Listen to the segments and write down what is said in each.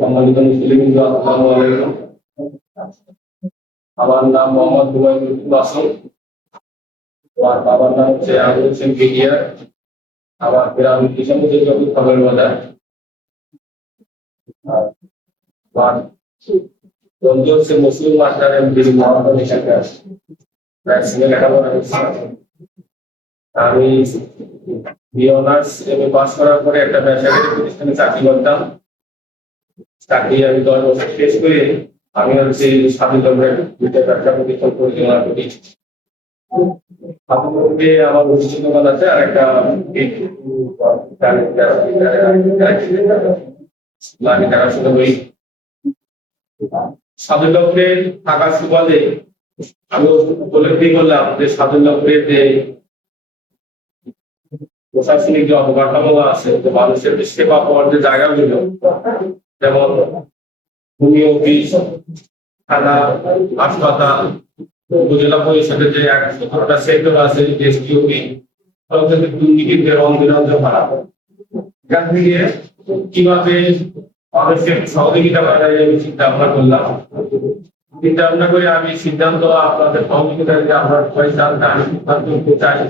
সম্মানিত মুসলিমবৃন্দ, আসসালামু আলাইকুম। আমার নাম মোহাম্মদ হুমায়ুন আসম। আমার বাবার নাম হচ্ছে আবুল হোসেন কেকিয়া। আমার গ্রাম কিষানপুর খবর বাজার। আমার বন্ধু হচ্ছে মুসলিম মাস্টার লেখাপড়া করছি। আমি অনার্স এমএ পাস করার পরে একটা বেসরকারি প্রতিষ্ঠানে চাকরি করতাম। চাকরি আমি 10 বছর শেষ করে আমি হচ্ছে স্বাধীন ব্যবসা প্রতিষ্ঠান পরিচালনা করি। আমার অভিজ্ঞতা আছে আর একটা স্বাধীন লগ্নে থাকার সুবাদে আমি উপলব্ধি করলাম যে স্বাধীন লগ্নের যে প্রশাসনিক যে অবকাঠামো আছে, যে মানুষের যে সেবা পাওয়ার যে জায়গাগুলো, যেমন ভূমি অফিস, থানা, হাসপাতাল, উপজেলা পরিষদের যে 117টা সেক্টর আছে, এসডিওপি, দুর্নীতির যে রং বিরঞ্জ ভাড়া, এখান থেকে কিভাবে মানুষের সহযোগিতা করা যায় আমি চিন্তা ভাবনা করলাম। চিন্তা ভাবনা করে আমি সিদ্ধান্ত আপনাদের সহযোগিতা যে আপনার পয়সা আমি সিদ্ধান্ত নিতে চাই।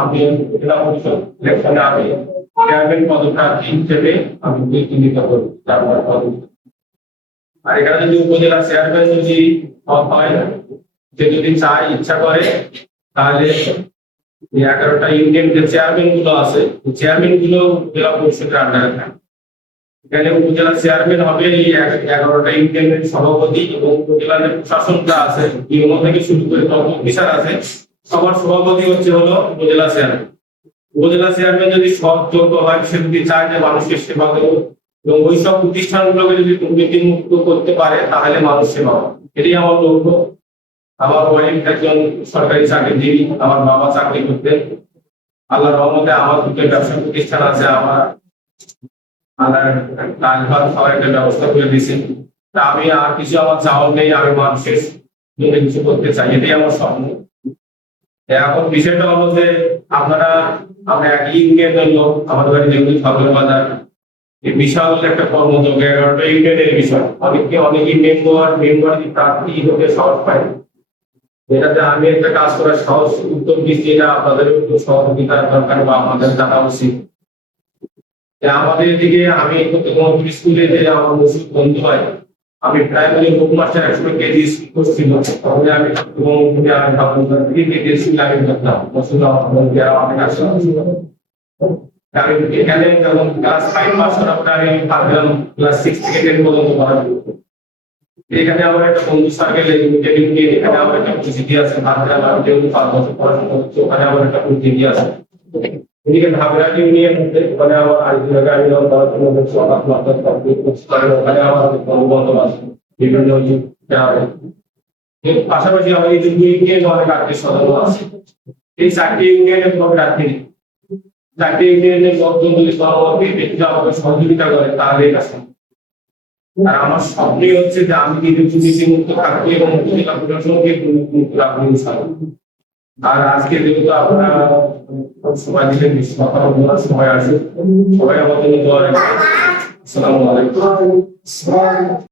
আমি জেলা পরিষদ ইলেকশনে আমি চেয়ারম্যান পদপ্রার্থী হিসেবে আমি প্রতিদ্বন্দ্বিতা করি। আর এখানে যদি উপজেলা চেয়ারম্যান যদি হয়, সে যদি চায়, ইচ্ছা করে, তাহলে 11টা ইউনিয়ন যে চেয়ারম্যান গুলো আছে, চেয়ারম্যান গুলো জেলা পরিষদের আন্ডারে থাকে। এখানে উপজেলা চেয়ারম্যান হবে এই 11টা ইউনিয়নের সভাপতি, এবং উপজেলার যে প্রশাসনটা আছে, ইউনো থেকে শুরু করে তথ্য অফিসার আছে, সবার সভাপতি হচ্ছে হলো উপজেলা চেয়ারম্যান। উপজেলা চেয়ারম্যান যদি সৎ যোগ্য হয়, সে যদি চায় যে মানুষের সেবা দেব, এবং ওই সব প্রতিষ্ঠানগুলোকে যদি দুর্নীতি মুক্ত করতে পারে, তাহলে মানুষ সেবা হবে। এটাই আমার লক্ষ্য। আমার ওয়াইফ একজন সরকারি চাকরিজীবী, আমার বাবা চাকরি করতেন। আল্লাহর রহমতে আমার দুটো ব্যবসা প্রতিষ্ঠান আছে। আমার কাজ বাজ সবার একটা ব্যবস্থা করে দিয়েছেন। তা আমি আর কিছু আমার চাওয়ার নেই, আমি মানুষের জন্য কিছু করতে চাই, এটাই আমার স্বপ্ন। এখন বিষয়টা হলো যে আমরা একই ইউনিয়নের লোক, আমাদের বাড়ি যেগুলি ঠাকুর বাজার, এই বিশাল একটা কর্মযোগ, 11টা ইউনিয়নের বিষয়। অনেকেই মেম্বার প্রার্থী হতে সাহস পায়। এটাতে আমি একটা কাজ করার সাহস উদ্যোগ দিচ্ছি, এটা আপনাদের একটু সহযোগিতার দরকার বা আমাদের জানা উচিত। আমাদের দিকে আমি স্কুলে যে আমার মুসলিম বন্ধু হয়, আমি প্রাইমারি বুক মাস্টার একসময় কেজি স্কুল করছিল, তাহলে আমি কেজি স্কুলে আমি করতাম। আমি এখানে যখন ক্লাস 5 পাস করার পরে আমি ভাবলাম ক্লাস 6 থেকে 10 পর্যন্ত পড়াশোনা করব। এখানে আমার একটা বন্ধু সার্কেল, এখানে আমার একটা পরিচিতি আছে। ভাবলাম আমি যেহেতু 5 বছর পড়াশোনা করছি, ওখানে আমার একটা পরিচিতি আছে। এদিকে ঢাবরাটি ইউনিয়ন হচ্ছে, ওখানে আমার আরেকজনকে আমি যখন পড়াশোনা করছি, ওখানে আমার বন্ধু বান্ধব আছে বিভিন্ন। পাশাপাশি আমার এই দুটো ইউনিয়নে অনেক আত্মীয় স্বজন আছে। এই 4টি ইউনিয়নের কোনো রাখি, 4টি ইউনিয়নের লোকজন যদি আমাকে সহযোগিতা করে, তাহলে এটা সম্ভব। আর আমার স্বপ্নই হচ্ছে যে আমি কিন্তু দুর্নীতি মুক্ত থাকবো এবং উপজেলা প্রশাসনকে দুর্নীতি মুক্ত রাখবো ইনশাআল্লাহ। আর আজকে যেহেতু আপনারা সময় দিলেন, কথা বলার সময় আছে, সবাই আমাদের জন্য দোয়া রাখবেন। আসসালামু আলাইকুম।